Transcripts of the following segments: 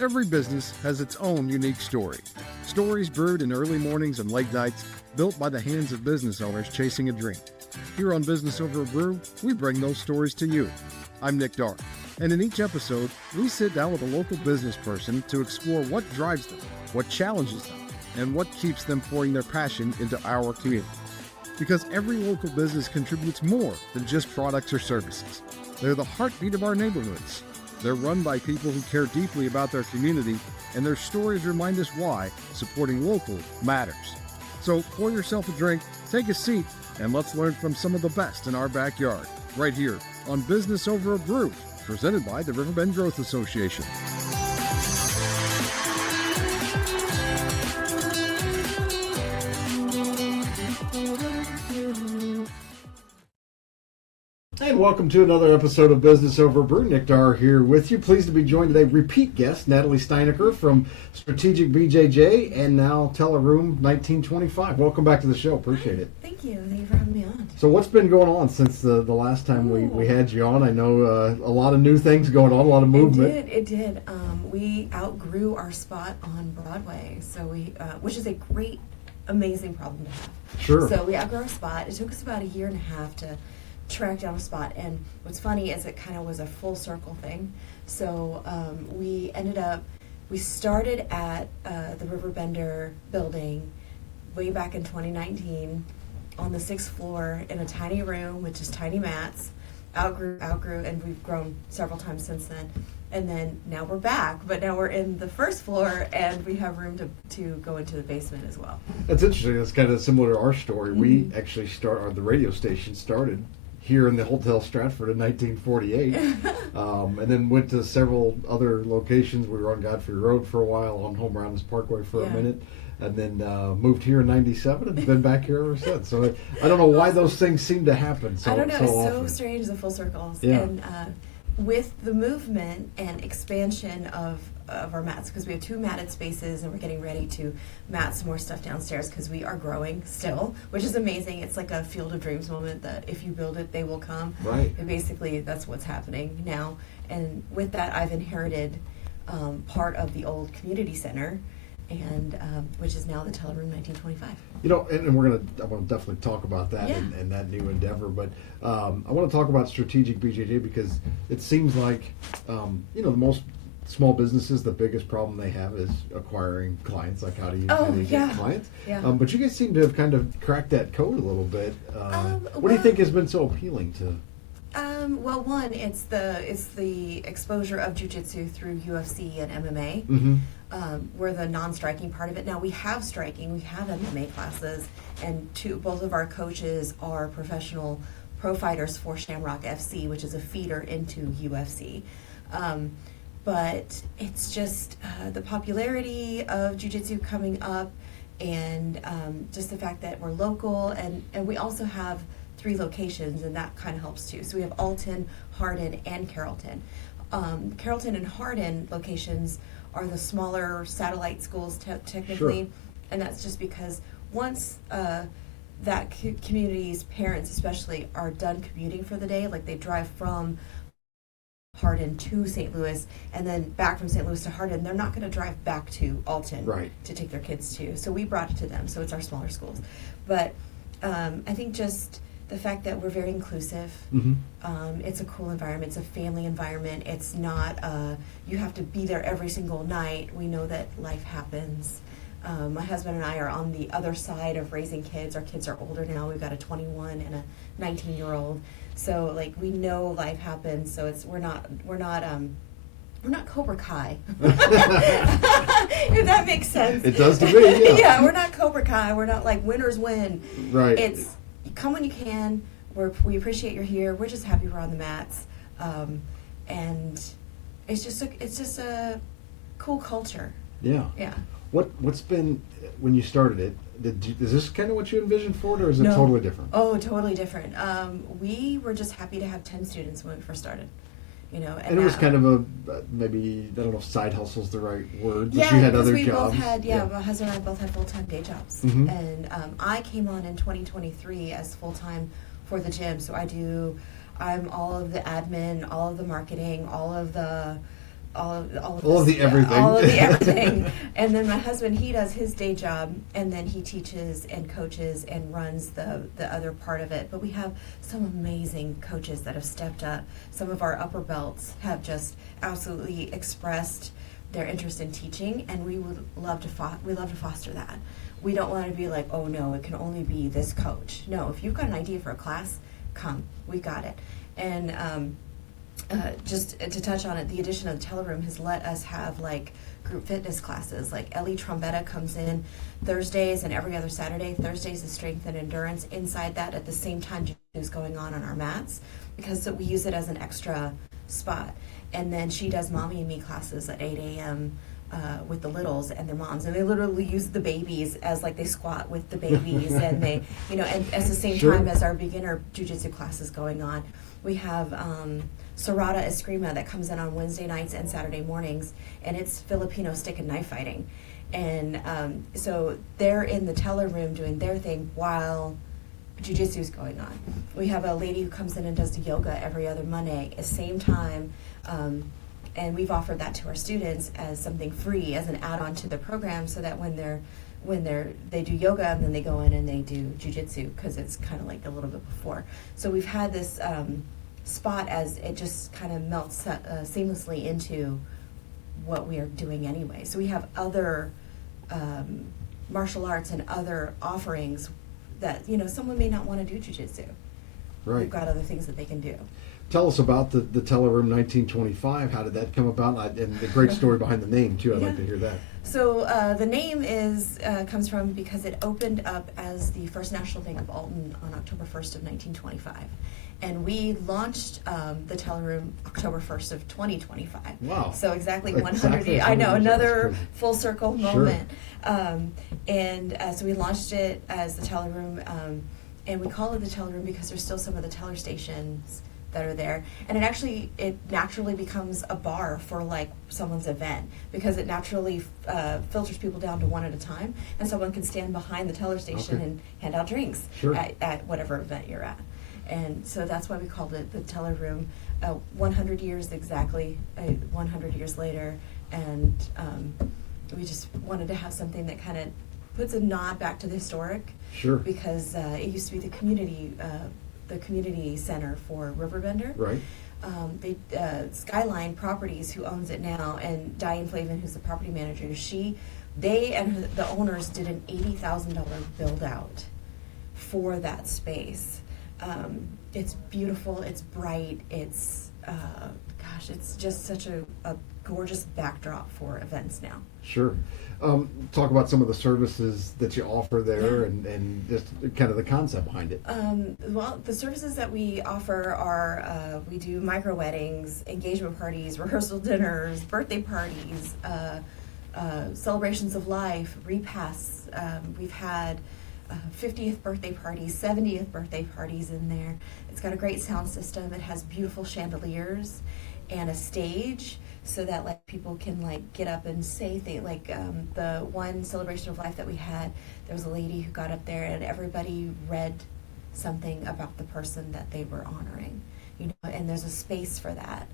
Every business has its own unique story. Stories brewed in early mornings and late nights, built by the hands of business owners chasing a dream. Here on Business Over a Brew, we bring those stories to you. I'm Nick Dark, and in each episode, we sit down with a local business person to explore what drives them, what challenges them, and what keeps them pouring their passion into our community. Because every local business contributes more than just products or services. They're the heartbeat of our neighborhoods. They're run by people who care deeply about their community, and their stories remind us why supporting local matters. So pour yourself a drink, take a seat, and let's learn from some of the best in our backyard, right here on Business Over a Brew, presented by the Riverbend Growth Association. And welcome to another episode of Business Over Brew. Nick Darr here with you. Pleased to be joined today, repeat guest, Natalie Steinacher from Strategic BJJ and now Teleroom 1925. Welcome back to the show. Appreciate it. Thank you. Thank you for having me on. So what's been going on since the last time we had you on? I know a lot of new things going on, a lot of movement. It did. We outgrew our spot on Broadway, so which is a great, amazing problem to have. Sure. So we outgrew our spot. It took us about a year and a half to track down a spot, and what's funny is it kind of was a full circle thing. So we started at the Riverbender building way back in 2019 on the 6th floor in a tiny room with just tiny mats, outgrew, and we've grown several times since then. And then now we're back, but now we're in the first floor and we have room to go into the basement as well. That's interesting. That's kind of similar to our story. Mm-hmm. We actually the radio station started here in the Hotel Stratford in 1948, and then went to several other locations. We were on Godfrey Road for a while, on Home Rounds Parkway for a minute, and then moved here in '97 and been back here ever since. So I don't know why those things seem to happen so often. I don't know, it's so strange, the full circles. Yeah. And with the movement and expansion of our mats, because we have 2 matted spaces and we're getting ready to mat some more stuff downstairs because we are growing still, which is amazing. It's like a Field of Dreams moment that if you build it, they will come. Right. And basically, that's what's happening now. And with that, I've inherited part of the old community center, and which is now the Teleroom 1925. You know, and I want to definitely talk about that and that new endeavor, but I want to talk about Strategic BJJ because it seems like, the most small businesses, the biggest problem they have is acquiring clients. Like, how do you get clients? Yeah. But you guys seem to have kind of cracked that code a little bit. What do you think has been so appealing to? Well, one, it's the exposure of jiu-jitsu through UFC and MMA. Mm-hmm. We're the non-striking part of it. Now we have striking, we have MMA classes, and both of our coaches are professional pro fighters for Shamrock FC, which is a feeder into UFC. But it's just the popularity of jiu-jitsu coming up, and just the fact that we're local, and we also have 3 locations, and that kind of helps too. So we have Alton, Hardin, and Carrollton. Carrollton and Hardin locations are the smaller satellite schools technically, Sure. And that's just because once that community's parents especially are done commuting for the day, like they drive from Hardin to St. Louis and then back from St. Louis to Hardin, they're not going to drive back to Alton to take their kids to. So we brought it to them. So it's our smaller schools. But I think just the fact that we're very inclusive, it's a cool environment, it's a family environment, it's not, you have to be there every single night. We know that life happens. My husband and I are on the other side of raising kids. Our kids are older now. We've got a 21 and a 19-year-old. So like we know life happens. So we're not Cobra Kai. If that makes sense. It does to me. Yeah. Yeah, we're not Cobra Kai. We're not like winners win. Right. It's you come when you can. We appreciate you're here. We're just happy we're on the mats, and it's just a cool culture. Yeah. Yeah. What's been when you started it? Is this kind of what you envisioned for it, or is it totally different? Oh, totally different. We were just happy to have 10 students when we first started. And it was kind of a maybe, I don't know if side hustle's the right word, but yeah, you had other we jobs. Both had, my husband and I both had full-time day jobs. Mm-hmm. And I came on in 2023 as full-time for the gym. So I'm all of the admin, all of the marketing, all of the All of the everything. All of the everything. And then my husband, he does his day job, and then he teaches and coaches and runs the other part of it. But we have some amazing coaches that have stepped up. Some of our upper belts have just absolutely expressed their interest in teaching, and we would love to foster that. We don't want to be like, oh no, it can only be this coach. No, if you've got an idea for a class, come, we got it. And just to touch on it, the addition of the Teleroom has let us have like group fitness classes. Like Ellie Trombetta comes in Thursdays and every other Saturday. Thursdays is strength and endurance. Inside that, at the same time, is going on our mats, because we use it as an extra spot. And then she does Mommy and Me classes at 8 a.m. With the littles and their moms, and they literally use the babies as like they squat with the babies, and they, and at the same time as our beginner jiu-jitsu classes going on. We have Serrata Eskrima that comes in on Wednesday nights and Saturday mornings, and it's Filipino stick and knife fighting. And so they're in the teller room doing their thing while jiu-jitsu is going on. We have a lady who comes in and does the yoga every other Monday at the same time, and we've offered that to our students as something free, as an add-on to the program, so that when they do yoga and then they go in and they do jiu-jitsu, because it's kind of like a little bit before. So we've had this spot as it just kind of melts seamlessly into what we are doing anyway. So we have other martial arts and other offerings that, someone may not want to do jiu-jitsu. Right. We've got other things that they can do. Tell us about the Teleroom 1925. How did that come about? And the great story behind the name, too. I'd like to hear that. So the name comes from because it opened up as the first National Day of Alton on October 1st of 1925. And we launched the Teleroom October 1st of 2025. Wow. So exactly 100 Exactly years. I know, 100 years. another full circle moment. Sure. So we launched it as the Teleroom, and we call it the Teleroom because there's still some of the teller stations that are there, and it naturally becomes a bar for like someone's event, because it naturally filters people down to one at a time, and someone can stand behind the teller station and hand out drinks at whatever event you're at. And so that's why we called it the Teller Room. 100 years exactly, 100 years later, and we just wanted to have something that kind of puts a nod back to the historic. Sure. Because it used to be the community center for Riverbender. Right. Skyline Properties, who owns it now, and Diane Flavin, who's the property manager, they and the owners did an $80,000 build out for that space. It's beautiful, it's bright, it's just such a gorgeous backdrop for events now. Sure. Talk about some of the services that you offer there, and just kind of the concept behind it. Well, the services that we offer are, we do micro weddings, engagement parties, rehearsal dinners, birthday parties, celebrations of life, repasts. We've had 50th birthday parties, 70th birthday parties in there. It's got a great sound system. It has beautiful chandeliers and a stage, so that like people can like get up and say things. Like the one celebration of life that we had, there was a lady who got up there and everybody read something about the person that they were honoring, and there's a space for that.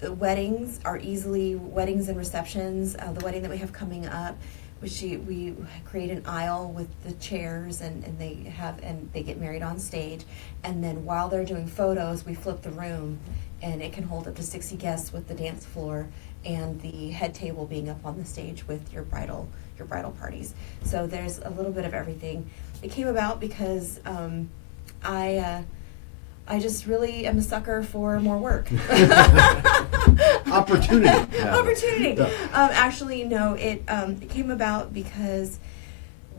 The weddings are weddings and receptions. The wedding that we have coming up, we create an aisle with the chairs, and they get married on stage, and then while they're doing photos, we flip the room, and it can hold up to 60 guests with the dance floor and the head table being up on the stage with your bridal parties. So there's a little bit of everything. It came about because I just really am a sucker for more work. Opportunity. Opportunity. Yeah. Actually, no. It came about because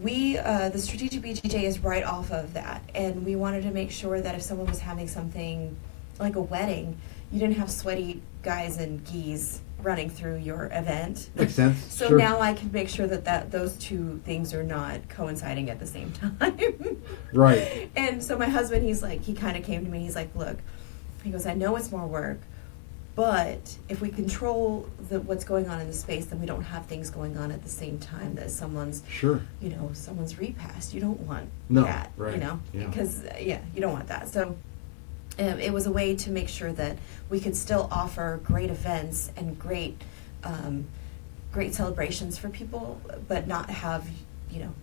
the Strategic BJJ is right off of that, and we wanted to make sure that if someone was having something like a wedding, you didn't have sweaty guys in gis running through your event. Makes sense. So Sure. now I can make sure that those two things are not coinciding at the same time. Right. And so my husband, he kind of came to me, he's like, look, he goes, I know it's more work, but if we control what's going on in the space, then we don't have things going on at the same time that someone's, someone's repast. You don't want that, right. Yeah. because, you don't want that. So it was a way to make sure that we could still offer great events and great celebrations for people, but not have,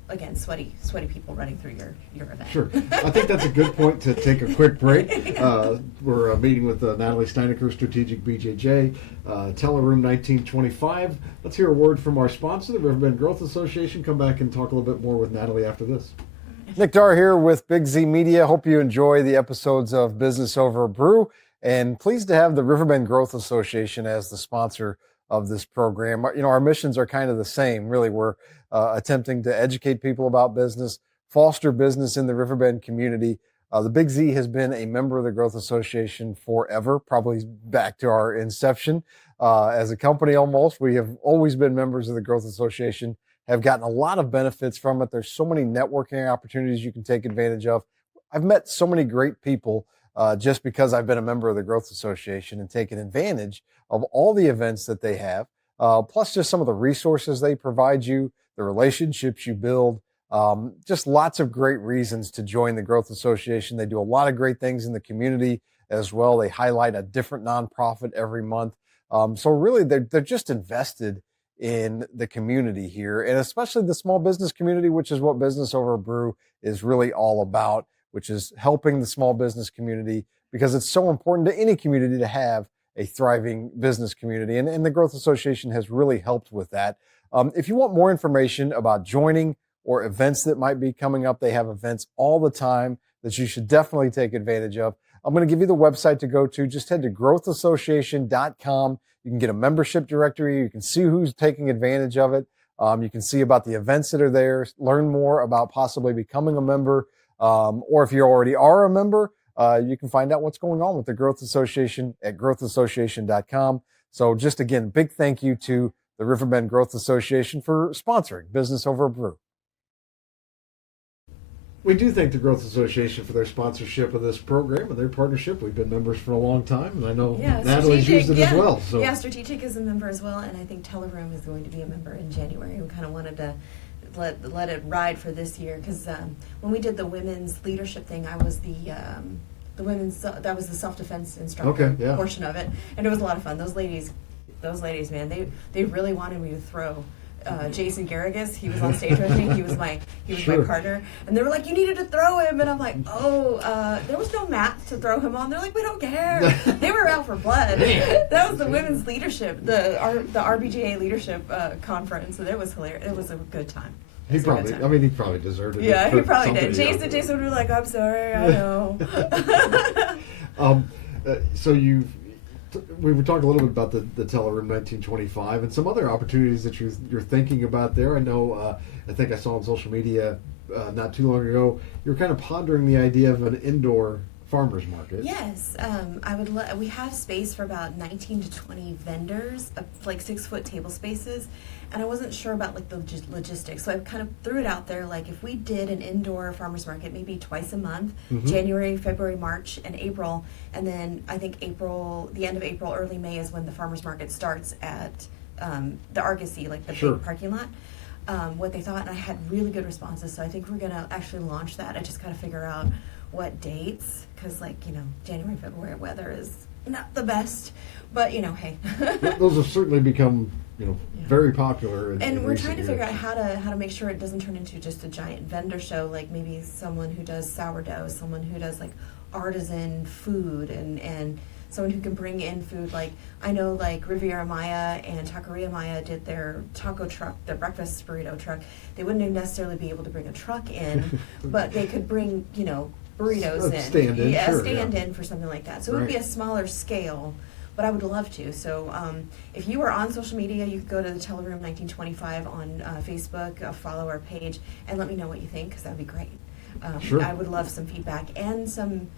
again, sweaty people running through your event. Sure. I think that's a good point to take a quick break. We're meeting with Natalie Steinacher, Strategic BJJ, Teleroom 1925. Let's hear a word from our sponsor, the Riverbend Growth Association. Come back and talk a little bit more with Natalie after this. Nick Dar here with Big Z Media. Hope you enjoy the episodes of Business Over a Brew, and pleased to have the Riverbend Growth Association as the sponsor of this program. Our missions are kind of the same, really. We're attempting to educate people about business, foster business in the Riverbend community. The Big Z has been a member of the Growth Association forever, probably back to our inception as a company almost. We have always been members of the Growth Association, have gotten a lot of benefits from it. There's so many networking opportunities you can take advantage of. I've met so many great people just because I've been a member of the Growth Association and taken advantage of all the events that they have, plus just some of the resources they provide you, the relationships you build, just lots of great reasons to join the Growth Association. They do a lot of great things in the community as well. They highlight a different nonprofit every month. So really, they're just invested in the community here, and especially the small business community, which is what Business Over a Brew is really all about, which is helping the small business community, because it's so important to any community to have a thriving business community. And the Growth Association has really helped with that. If you want more information about joining or events that might be coming up, they have events all the time that you should definitely take advantage of. I'm going to give you the website to go to. Just head to growthassociation.com. You can get a membership directory. You can see who's taking advantage of it. You can see about the events that are there, learn more about possibly becoming a member. Or if you already are a member, you can find out what's going on with the Growth Association at growthassociation.com. So just again, big thank you to the Riverbend Growth Association for sponsoring Business Over a Brew. We do thank the Growth Association for their sponsorship of this program and their partnership. We've been members for a long time, and I know Natalie's used it as well. So. Yeah, Strategic is a member as well, and I think Teleroom is going to be a member in January. We kind of wanted to let it ride for this year, because when we did the women's leadership thing, I was the women's, that was the self-defense instructor portion of it, and it was a lot of fun. Those ladies, man, they really wanted me to throw. Jason Garrigus, he was on stage with me. He was my partner, and they were like, "You needed to throw him," and I'm like, "Oh, there was no mat to throw him on." They're like, "We don't care." They were out for blood. That was the women's leadership, the RBGA leadership conference, and it was hilarious. It was a good time. He probably deserved it. Yeah, he probably did. Jason would be like, "I'm sorry, I know." So we were talking a little bit about the Teleroom 1925 and some other opportunities that you're thinking about there. I know, I think I saw on social media not too long ago, you were kind of pondering the idea of an indoor farmers market. Yes, we have space for about 19 to 20 vendors, like 6-foot table spaces, and I wasn't sure about like the logistics, so I kind of threw it out there, like if we did an indoor farmers market maybe twice a month, January, February, March, and April, and then I think the end of April, early May is when the farmers market starts at the Argosy, like the big parking lot. What they thought, and I had really good responses, so I think we're gonna actually launch that. I just gotta figure out what dates, because January, February weather is not the best, but hey. Those have certainly become very popular. And we're trying to figure out how to make sure it doesn't turn into just a giant vendor show, like maybe someone who does sourdough, someone who does like artisan food, and someone who can bring in food. Like I know like Riviera Maya and Taqueria Maya did their taco truck, their breakfast burrito truck. They wouldn't necessarily be able to bring a truck in, but they could bring burritos in. Stand in for something like that. So it would be a smaller scale, but I would love to. So if you are on social media, you could go to the Teleroom 1925 on Facebook, follow our page, and let me know what you think, because that would be great. I would love some feedback and some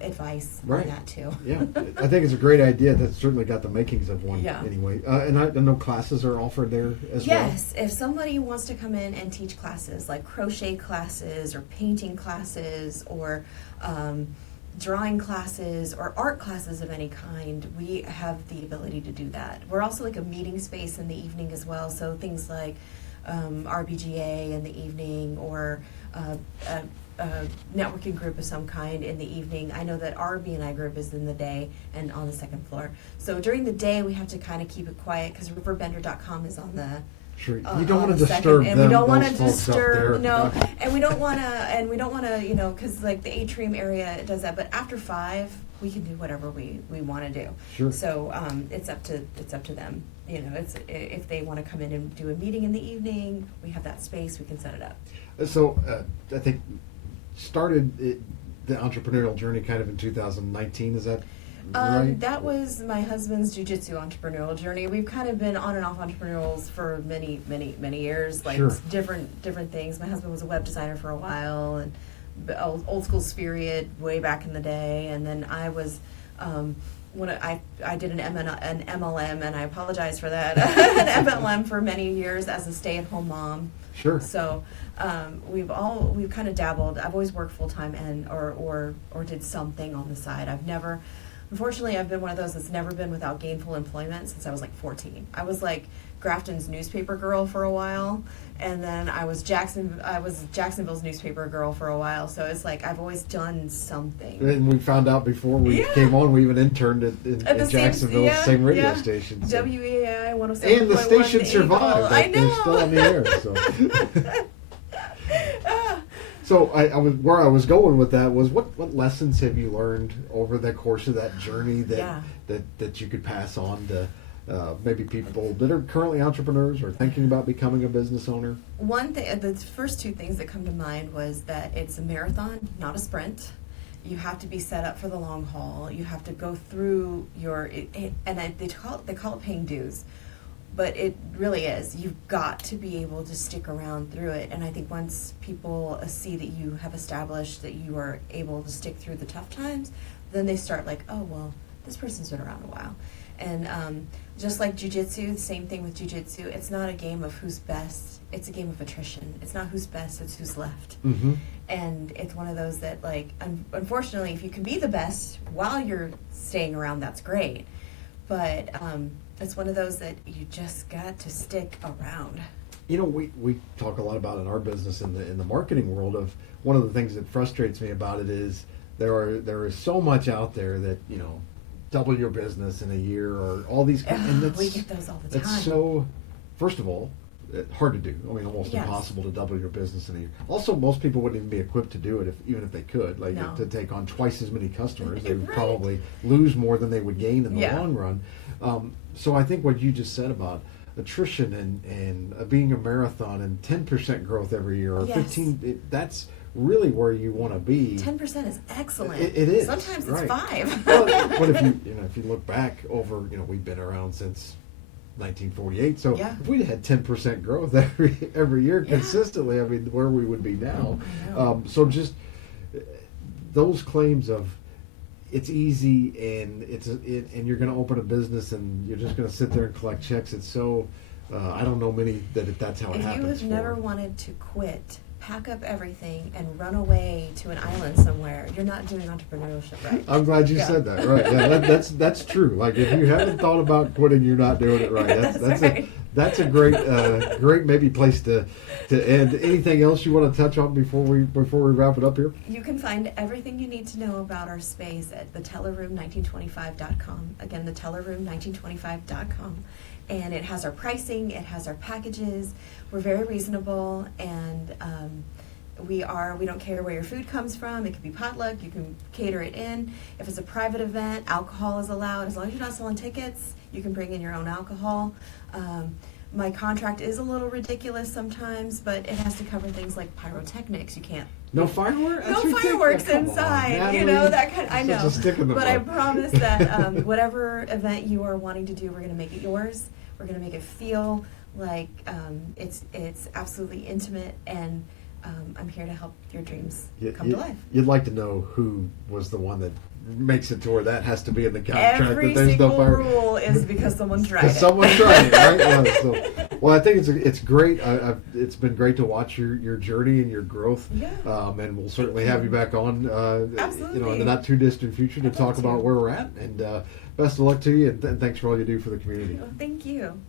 advice on that too. Yeah, I think it's a great idea. That's certainly got the makings of one anyway. And I know classes are offered there as well. Yes, if somebody wants to come in and teach classes, like crochet classes or painting classes or drawing classes or art classes of any kind, we have the ability to do that. We're also like a meeting space in the evening as well, so things like RBGA in the evening, or networking group of some kind in the evening. I know that our B&I group is in the day and on the second floor. So during the day, we have to kind of keep it quiet because riverbender.com is on the Sure. You on don't want the to second, disturb and them. we don't want to those folks up there. disturb no, and we don't want to, you know, because like the atrium area does that. But after 5, we can do whatever we want to do. Sure. So it's up to them. You know, it's if they want to come in and do a meeting in the evening, we have that space. We can set it up. So I think started the entrepreneurial journey kind of in 2019. Is that right? That was my husband's jiu-jitsu entrepreneurial journey. We've kind of been on and off entrepreneurials for many years, like Sure. different things. My husband was a web designer for a while, and old school Spirit way back in the day. And then I was when I did an MLM, and I apologize for that, an MLM for many years as a stay-at-home mom. Sure. So we've kind of dabbled. I've always worked full time and or did something on the side. Unfortunately, I've been one of those that's never been without gainful employment since I was like 14. I was like Grafton's newspaper girl for a while, and then I was Jacksonville's newspaper girl for a while. So it's like I've always done something. And we found out before we came on, we even interned in Jacksonville, same radio station. So. WEAI 107.1. And the station survived. I know. They're still on the air. So. So I was going with that was what lessons have you learned over the course of that journey that you could pass on to maybe people that are currently entrepreneurs or thinking about becoming a business owner? One thing, the first 2 things that come to mind was that it's a marathon, not a sprint. You have to be set up for the long haul. You have to go through they call it paying dues. But it really is. You've got to be able to stick around through it. And I think once people see that you have established that you are able to stick through the tough times, then they start like, oh, well, this person's been around a while. And just like jiu-jitsu, same thing with jiu-jitsu. It's not a game of who's best. It's a game of attrition. It's not who's best. It's who's left. Mm-hmm. And it's one of those that, like, unfortunately, if you can be the best while you're staying around, that's great. But it's one of those that you just got to stick around. You know, we talk a lot about in our business in the marketing world of one of the things that frustrates me about it is there is so much out there that, you know, double your business in a year or all these and we get those all the time. It's so, first of all, hard to do. I mean, almost Yes. impossible to double your business in a year. Also, most people wouldn't even be equipped to do it even if they could. Like No. to take on twice as many customers, they would Right. probably lose more than they would gain in the Yeah. long run. So I think what you just said about attrition and being a marathon and 10% growth every year or Yes. 15, that's really where you want to be. 10% is excellent. It is. Sometimes right. it's 5. But if you look back over, we've been around since 1948. So Yeah. if we had 10% growth every year Yeah. consistently, I mean, where we would be now. I know. So just those claims of it's easy and and you're going to open a business and you're just going to sit there and collect checks. It's so I don't know many that's how it If you happens. have never wanted to quit, pack up everything, and run away to an island somewhere, you're not doing entrepreneurship right. I'm glad you Yeah. said that. Right? Yeah, that's true. Like if you haven't thought about quitting, you're not doing it right. That's right. That's a great maybe place to end. Anything else you want to touch on before we wrap it up here? You can find everything you need to know about our space at thetellerroom1925.com. Again, thetellerroom1925.com. And it has our pricing, it has our packages. We're very reasonable, and we don't care where your food comes from. It could be potluck, you can cater it in. If it's a private event, alcohol is allowed. As long as you're not selling tickets, you can bring in your own alcohol. My contract is a little ridiculous sometimes, but it has to cover things like pyrotechnics. You can't. No fireworks. No fireworks inside. That kind. I know. Such a stick in the But mud. I promise that whatever event you are wanting to do, we're going to make it yours. We're going to make it feel like it's absolutely intimate, and I'm here to help your dreams come to life. You'd like to know who was the one that makes it to where that has to be in the contract. Every that there's single no fire. rule is because someone tried it. Someone tried it, right? Well, I think it's great. It's been great to watch your journey and your growth. Yeah. And we'll certainly have you back on. Absolutely. In the not too distant future to I'd talk love to. about where we're at. And best of luck to you, and thanks for all you do for the community. Thank you.